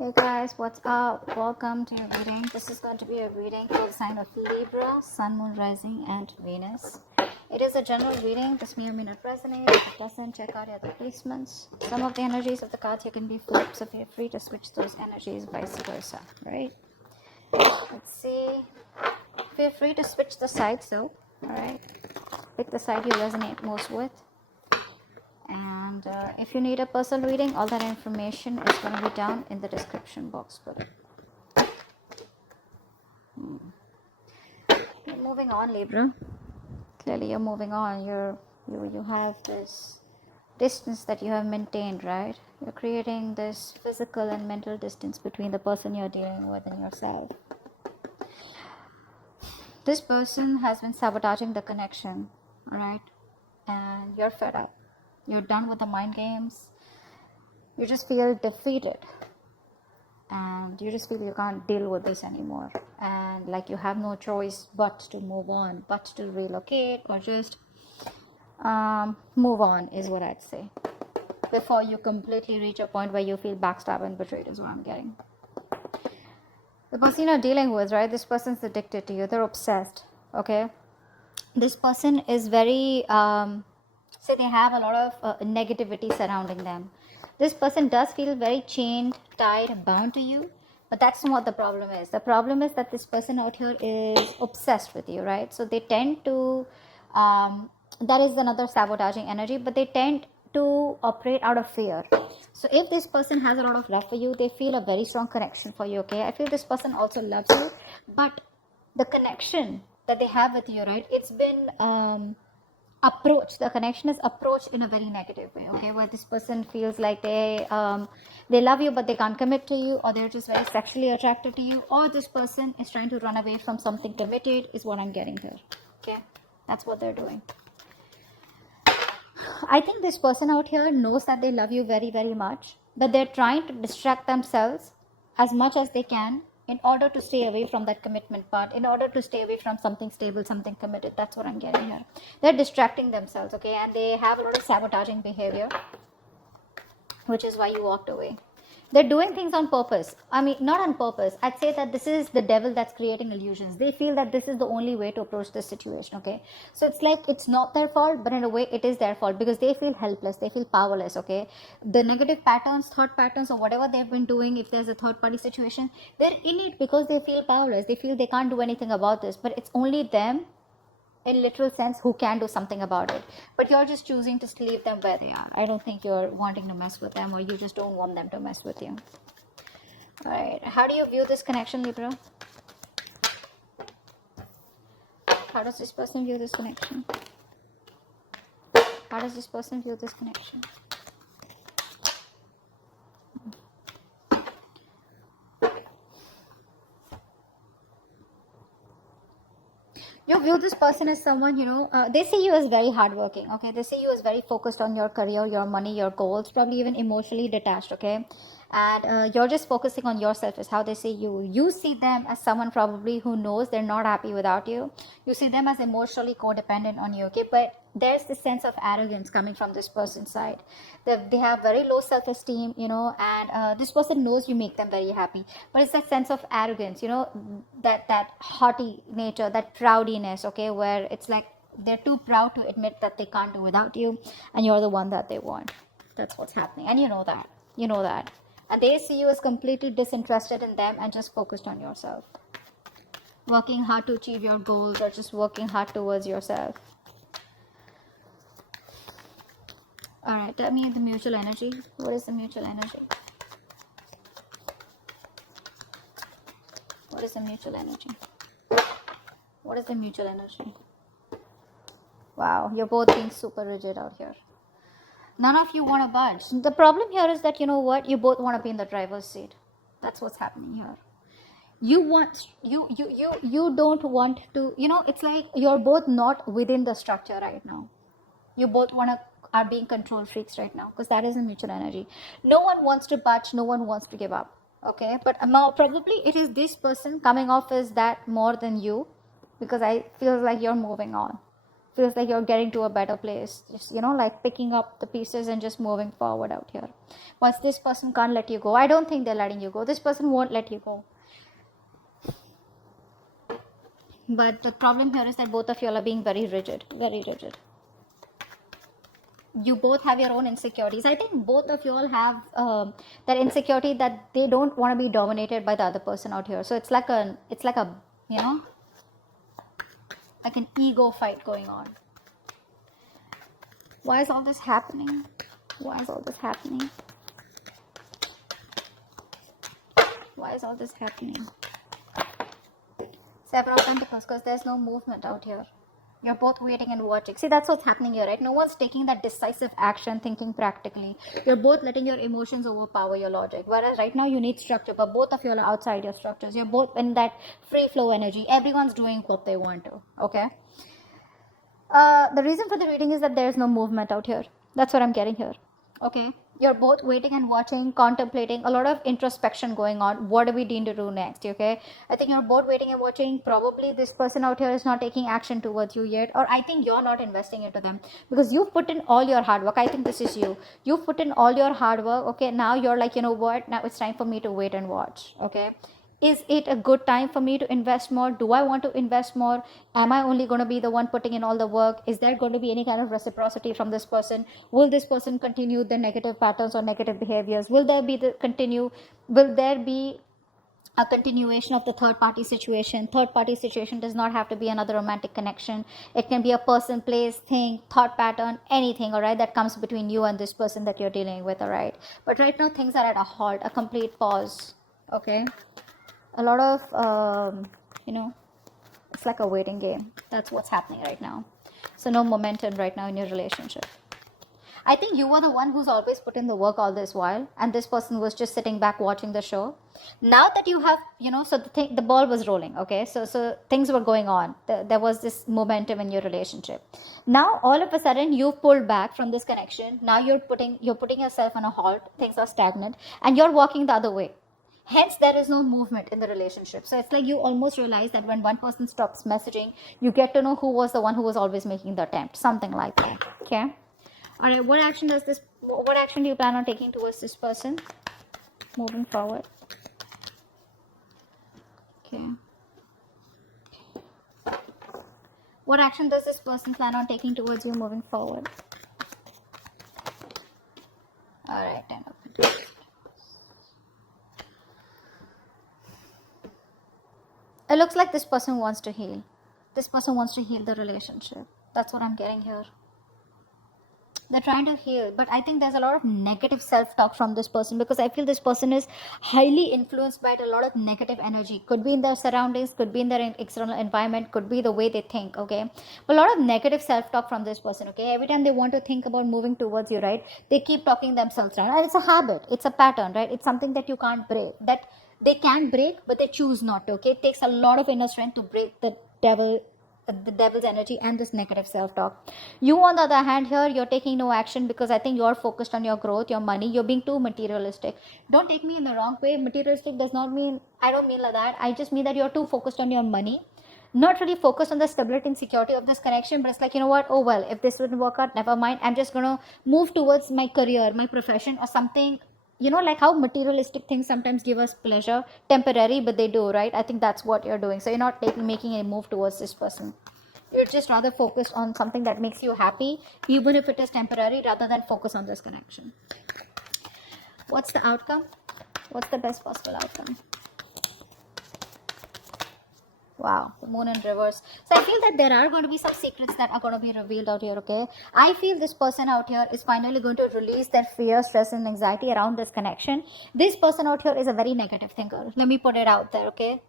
Hey guys, what's up? Welcome to your reading. This is going to be a reading for the sign of Libra, Sun, Moon, Rising, and Venus. It is a general reading. This may or may not resonate. If it doesn't, check out your other placements. Some of the energies of the cards here can be flipped, so feel free to switch those energies, vice versa. Right? Let's see. Feel free to switch the sides though. Alright? Pick the side you resonate most with. And if you need a personal reading, all that information is going to be down in the description box below. You're moving on, Libra. Clearly you're moving on. You have this distance that you have maintained, right? You're creating this physical and mental distance between the person you're dealing with and yourself. This person has been sabotaging the connection, right? And you're fed up. You're done with the mind games. You just feel defeated. And you just feel you can't deal with this anymore. And like you have no choice but to move on, but to relocate or just move on is what I'd say. Before you completely reach a point where you feel backstabbed and betrayed is what I'm getting. The person you're dealing with, right? This person's addicted to you. They're obsessed, okay? This person is very... say they have a lot of negativity surrounding them. This person does feel very chained, tied, bound to you, but that's not what the problem is. The problem is that this person out here is obsessed with you, right? So they tend to, that is another sabotaging energy, but they tend to operate out of fear. So if this person has a lot of love for you, they feel a very strong connection for you, okay? I feel this person also loves you, but the connection that they have with you, right? It's been... the connection is approached in a very negative way, okay, where this person feels like they love you but they can't commit to you, or they're just very sexually attracted to you, or this person is trying to run away from something committed is what I'm getting here, okay? That's what they're doing. I think this person out here knows that they love you very, very much, but they're trying to distract themselves as much as they can in order to stay away from that commitment part, in order to stay away from something stable, something committed. That's what I'm getting here. They're distracting themselves, okay? And they have a lot of sabotaging behavior, which is why you walked away. They're doing things on purpose. I mean, not on purpose. I'd say that this is the devil that's creating illusions. They feel that this is the only way to approach this situation, okay? So it's like it's not their fault, but in a way it is their fault because they feel helpless. They feel powerless, okay? The negative patterns, thought patterns, or whatever they've been doing, if there's a third party situation, they're in it because they feel powerless. They feel they can't do anything about this, but it's only them, in literal sense, who can do something about it. But you're just choosing to leave them where they are. I don't think you're wanting to mess with them, or you just don't want them to mess with you. All right, how do you view this connection, Libra? How does this person view this connection? How does this person view this connection? You view this person as someone, they see you as very hardworking, okay? They see you as very focused on your career, your money, your goals, probably even emotionally detached, okay? And you're just focusing on yourself is how they see you. You see them as someone probably who knows they're not happy without you. You see them as emotionally codependent on you, okay? But there's this sense of arrogance coming from this person's side. They have very low self-esteem, and this person knows you make them very happy. But it's that sense of arrogance, that haughty nature, that proudiness, okay, where it's like they're too proud to admit that they can't do without you, and you're the one that they want. That's what's happening, and you know that. And they see you as completely disinterested in them and just focused on yourself, working hard to achieve your goals, or just working hard towards yourself. All right, tell me the mutual energy. What is the mutual energy? What is the mutual energy? What is the mutual energy? Wow, you're both being super rigid out here. None of you want to budge. The problem here is that, you know what? You both want to be in the driver's seat. That's what's happening here. You don't want to, it's like you're both not within the structure right now. You both are being control freaks right now, because that is a mutual energy. No one wants to budge, no one wants to give up, okay? But probably it is this person coming off as that more than you, because I feel like you're moving on. Feels like you're getting to a better place. Just, you know, like picking up the pieces and just moving forward out here. Once this person can't let you go, I don't think they're letting you go. This person won't let you go. But the problem here is that both of you are being very rigid, very rigid. You both have your own insecurities. I think both of you all have that insecurity that they don't want to be dominated by the other person out here. So it's like a, you know, like an ego fight going on. Why is all this happening? Why is all this happening? Why is all this happening? Seven of Pentacles, because there's no movement out here. You're both waiting and watching. See, that's what's happening here, right? No one's taking that decisive action, thinking practically. You're both letting your emotions overpower your logic. Whereas right now you need structure, but both of you are outside your structures. You're both in that free flow energy. Everyone's doing what they want to, okay? The reason for the reading is that there's no movement out here. That's what I'm getting here, okay? You're both waiting and watching, contemplating, a lot of introspection going on. What do we need to do next, okay? I think you're both waiting and watching. Probably this person out here is not taking action towards you yet, or I think you're not investing into them because you've put in all your hard work. I think this is you. You've put in all your hard work, okay? Now you're like, you know what? Now it's time for me to wait and watch, okay? Is it a good time for me to invest more? Do I want to invest more? Am I only going to be the one putting in all the work? Is there going to be any kind of reciprocity from this person? Will this person continue the negative patterns or negative behaviors? Will there be a continuation of the third party situation? Third party situation does not have to be another romantic connection. It can be a person, place, thing, thought pattern, anything, all right, that comes between you and this person that you're dealing with, all right? But right now things are at a halt, a complete pause, okay? A lot of, you know, it's like a waiting game. That's what's happening right now. So no momentum right now in your relationship. I think you were the one who's always put in the work all this while, and this person was just sitting back watching the show. Now that you have, you know, so the ball was rolling, okay? So things were going on. There was this momentum in your relationship. Now all of a sudden you've pulled back from this connection. Now you're putting yourself on a halt. Things are stagnant, and you're walking the other way. Hence, there is no movement in the relationship. So it's like you almost realize that when one person stops messaging, you get to know who was the one who was always making the attempt. Something like that. Okay. All right. What action do you plan on taking towards this person moving forward? Okay. What action does this person plan on taking towards you moving forward? All right. 10 of Pentacles. It looks like this person wants to heal. This person wants to heal the relationship. That's what I'm getting here. They're trying to heal, but I think there's a lot of negative self-talk from this person because I feel this person is highly influenced by a lot of negative energy. Could be in their surroundings, could be in their external environment, could be the way they think, okay? But a lot of negative self-talk from this person, okay? Every time they want to think about moving towards you, right? They keep talking themselves down. And it's a habit. It's a pattern, right? It's something that you can't break. That they can break, but they choose not to, okay? It takes a lot of inner strength to break the devil's energy and this negative self-talk. You, on the other hand, here, you're taking no action because I think you're focused on your growth, your money. You're being too materialistic. Don't take me in the wrong way. Materialistic does not mean, I don't mean like that. I just mean that you're too focused on your money. Not really focused on the stability and security of this connection, but it's like, you know what? Oh, well, if this wouldn't work out, never mind. I'm just going to move towards my career, my profession or something. You know, like how materialistic things sometimes give us pleasure, temporary, but they do, right? I think that's what you're doing. So you're not making a move towards this person. You're just rather focused on something that makes you happy, even if it is temporary, rather than focus on this connection. What's the outcome? What's the best possible outcome? Wow, the moon in reverse. So I feel that there are going to be some secrets that are going to be revealed out here, okay? I feel this person out here is finally going to release their fear, stress, and anxiety around this connection. This person out here is a very negative thinker. Let me put it out there, okay?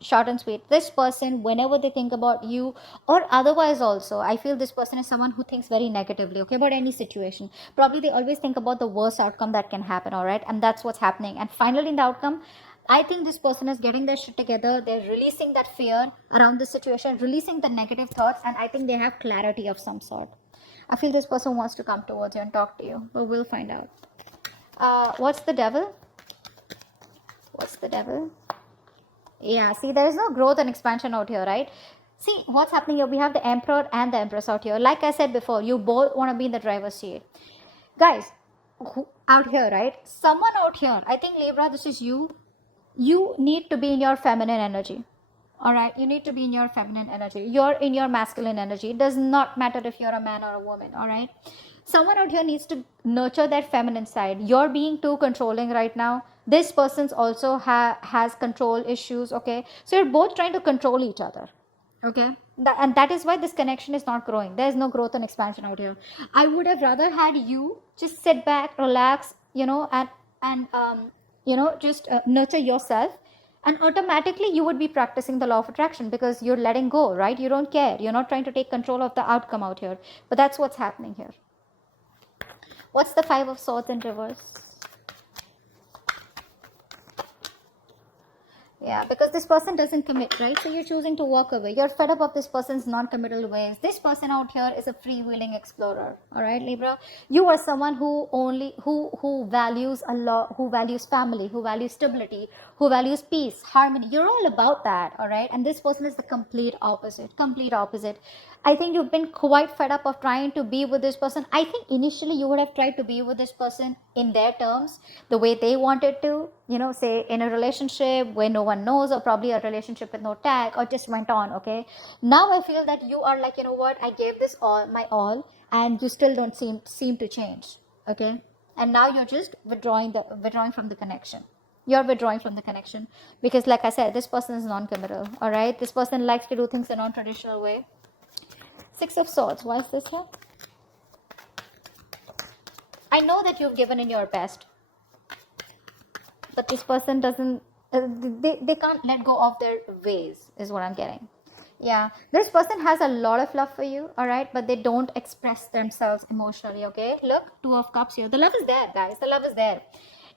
Short and sweet. This person, whenever they think about you or otherwise also, I feel this person is someone who thinks very negatively, okay, about any situation. Probably they always think about the worst outcome that can happen, all right? And that's what's happening. And finally, in the outcome, I think this person is getting their shit together. They're releasing that fear around the situation, releasing the negative thoughts, and I think they have clarity of some sort. I feel this person wants to come towards you and talk to you, but we'll find out. What's the devil? What's the devil? Yeah, see, there is no growth and expansion out here, right? See what's happening here. We have the Emperor and the Empress out here. Like I said before, you both want to be in the driver's seat. Guys, out here, right? Someone out here, I think Libra, this is you. You need to be in your feminine energy. All right, you need to be in your feminine energy. You're in your masculine energy. It does not matter if you're a man or a woman. All right, someone out here needs to nurture that feminine side. You're being too controlling right now. This person's also has control issues. Okay, so you're both trying to control each other. Okay, and that is why this connection is not growing. There's no growth and expansion out here. I would have rather had you just sit back, relax, and just nurture yourself, and automatically you would be practicing the law of attraction, because you're letting go, right? You don't care. You're not trying to take control of the outcome out here. But that's what's happening here. What's the Five of Swords in reverse? Yeah, because this person doesn't commit, right? So you're choosing to walk away. You're fed up of this person's non-committal ways. This person out here is a freewheeling explorer. All right, Libra? You are someone who values a lot, who values family, who values stability, who values peace, harmony. You're all about that, all right? And this person is the complete opposite. Complete opposite. I think you've been quite fed up of trying to be with this person. I think initially you would have tried to be with this person in their terms, the way they wanted to, say in a relationship where no one knows, or probably a relationship with no tag, or just went on. Okay, now I feel that you are like, you know what, I gave this all, my all, and you still don't seem to change. Okay, and now you're just withdrawing from the connection. You're withdrawing from the connection because, like I said, this person is non-committal. All right, this person likes to do things a non-traditional way. Six of Swords. Why is this here? I know that you've given in your best, but this person doesn't, they can't let go of their ways, is what I'm getting. Yeah, this person has a lot of love for you, all right, but they don't express themselves emotionally. Okay, look, Two of Cups here. The love is there, guys. The love is there.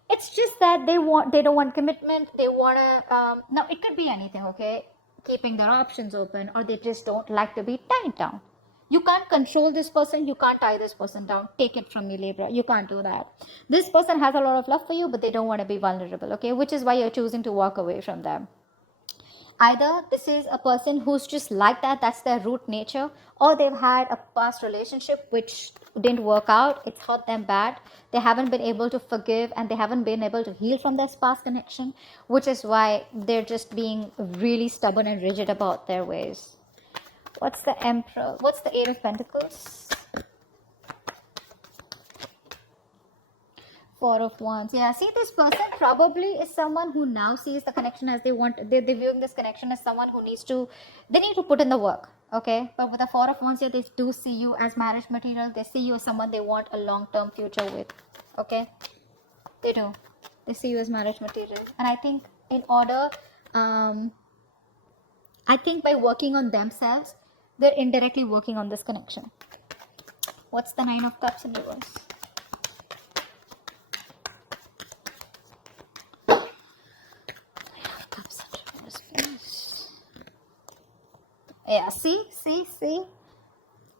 It's just that they don't want commitment. They want to, now it could be anything, okay, keeping their options open, or they just don't like to be tied down. You can't control this person. You can't tie this person down. Take it from me, Libra. You can't do that. This person has a lot of love for you, but they don't want to be vulnerable, okay? Which is why you're choosing to walk away from them. Either this is a person who's just like that, that's their root nature, or they've had a past relationship which didn't work out. It's hurt them bad. They haven't been able to forgive, and they haven't been able to heal from this past connection, which is why they're just being really stubborn and rigid about their ways. What's the Emperor? What's the Eight of Pentacles? Four of Wands. Yeah, see, this person probably is someone who now sees the connection as they want. They're viewing this connection as someone who they need to put in the work. Okay, but with the Four of Wands here, they do see you as marriage material. They see you as someone they want a long-term future with. Okay, they do. They see you as marriage material, and I think in order, I think by working on themselves, they're indirectly working on this connection. What's the Nine of Cups in reverse? Nine of Cups in reverse, please. Yeah, see?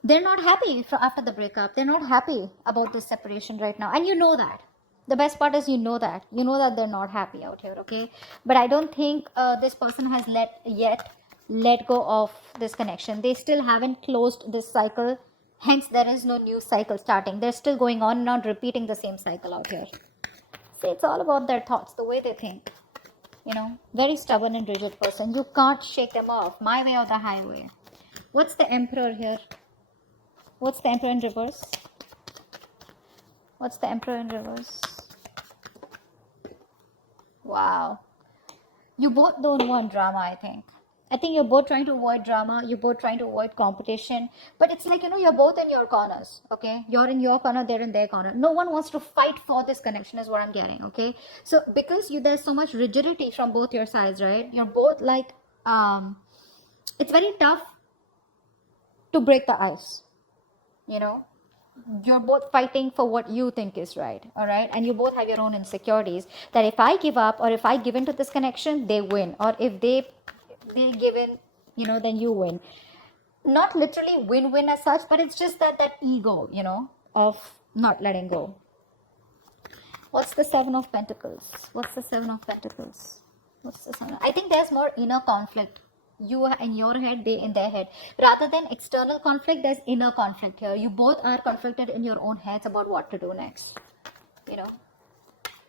They're not happy after the breakup. They're not happy about this separation right now. And you know that. The best part is you know that. You know that they're not happy out here, okay? But I don't think this person has let go of this connection. They still haven't closed this cycle, hence there is no new cycle starting. They're still going on and on, repeating the same cycle out here. See, it's all about their thoughts, the way they think. Very stubborn and rigid person. You can't shake them off. My way or the highway. What's the Emperor here? What's the Emperor in reverse? What's the Emperor in reverse? Wow. You both don't want drama, I think. I think you're both trying to avoid drama. You're both trying to avoid competition. But it's like, you're both in your corners, okay? You're in your corner, they're in their corner. No one wants to fight for this connection is what I'm getting, okay? So because there's so much rigidity from both your sides, right? You're both like, it's very tough to break the ice, You're both fighting for what you think is right, all right? And you both have your own insecurities that if I give up, or if I give into this connection, they win. Or if they give in, then you win. Not literally win-win as such, but it's just that ego, of not letting go. What's the Seven of Pentacles? What's the Seven of Pentacles? What's the Seven? I think there's more inner conflict, You are in your head, they in their head. Rather than external conflict, there's inner conflict here. You both are conflicted in your own heads about what to do next. You know,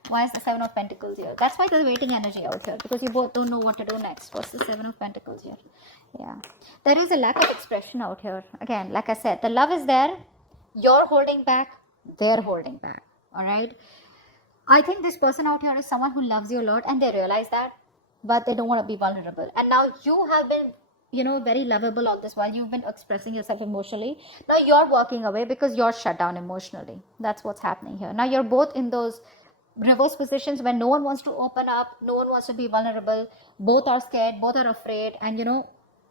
why is the Seven of Pentacles here? That's why there's waiting energy out here, because you both don't know what to do next. What's the Seven of Pentacles here? Yeah, there is a lack of expression out here. Again, like I said, the love is there. You're holding back, they're holding back. All right. I think this person out here is someone who loves you a lot, and they realize that, but they don't want to be vulnerable. And now you have been, very lovable all this while. You've been expressing yourself emotionally. Now you're walking away because you're shut down emotionally. That's what's happening here. Now you're both in those reverse positions where no one wants to open up, no one wants to be vulnerable. Both are scared, both are afraid. And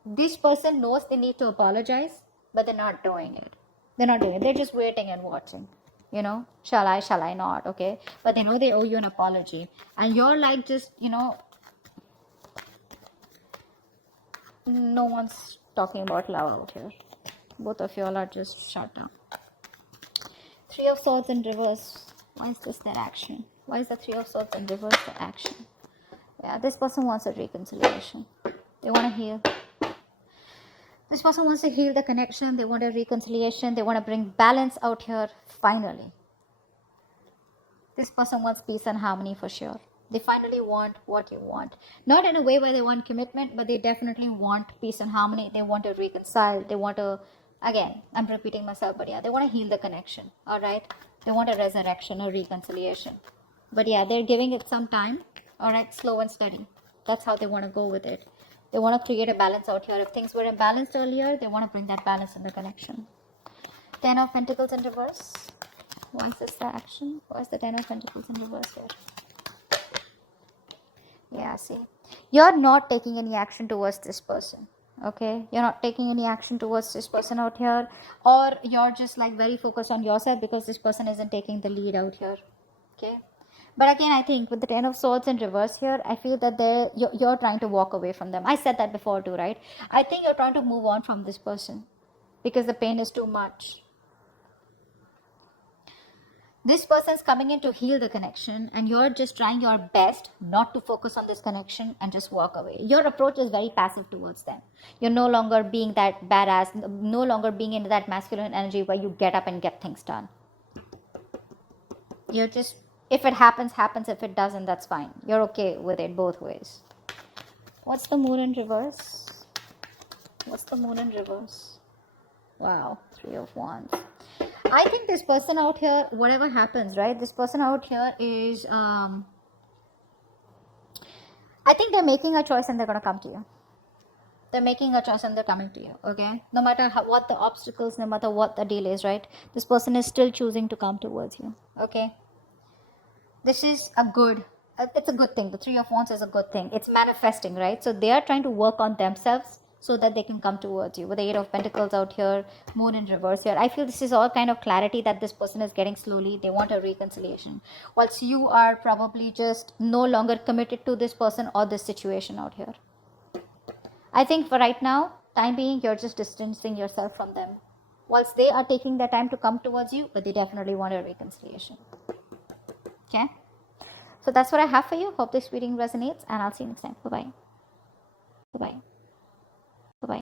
this person knows they need to apologize, but they're not doing it. They're just waiting and watching. Shall I not? Okay. But they know they owe you an apology. And you're like just, no one's talking about love out here. Both of you all are just shut down. Three of Swords in reverse. Why is this their action? Why is the Three of Swords in reverse the action? Yeah, this person wants a reconciliation. They want to heal. This person wants to heal the connection. They want a reconciliation. They want to bring balance out here finally. This person wants peace and harmony for sure. They finally want what you want. Not in a way where they want commitment, but they definitely want peace and harmony. They want to reconcile. They want to, again, I'm repeating myself, but yeah, they want to heal the connection. All right. They want a resurrection or reconciliation. But yeah, they're giving it some time. All right. Slow and steady. That's how they want to go with it. They want to create a balance out here. If things were imbalanced earlier, they want to bring that balance in the connection. Ten of Pentacles in reverse. Why is this the action? Why is the Ten of Pentacles in reverse here? Yeah, see. You're not taking any action towards this person. Okay? You're not taking any action towards this person out here. Or you're just like very focused on yourself because this person isn't taking the lead out here. Okay? But again, I think with the Ten of Swords in reverse here, I feel that you're trying to walk away from them. I said that before too, right? I think you're trying to move on from this person because the pain is too much. This person's coming in to heal the connection, and you're just trying your best not to focus on this connection and just walk away. Your approach is very passive towards them. You're no longer being that badass, no longer being into that masculine energy where you get up and get things done. You're just, if it happens, happens. If it doesn't, that's fine. You're okay with it both ways. What's the Moon in reverse? What's the Moon in reverse? Wow, Three of Wands. I think this person out here, whatever happens, right? This person out here is, I think they're making a choice and they're going to come to you. They're making a choice and they're coming to you, okay? No matter what the obstacles, no matter what the deal is, right? This person is still choosing to come towards you, okay? This is it's a good thing. The Three of Wands is a good thing. It's manifesting, right? So they are trying to work on themselves so that they can come towards you. With the Eight of Pentacles out here, Moon in reverse here, I feel this is all kind of clarity that this person is getting slowly. They want a reconciliation. Whilst you are probably just no longer committed to this person or this situation out here. I think for right now, time being, you're just distancing yourself from them. Whilst they are taking their time to come towards you, but they definitely want a reconciliation. Okay? So that's what I have for you. Hope this reading resonates, and I'll see you next time. Bye-bye. Bye-bye.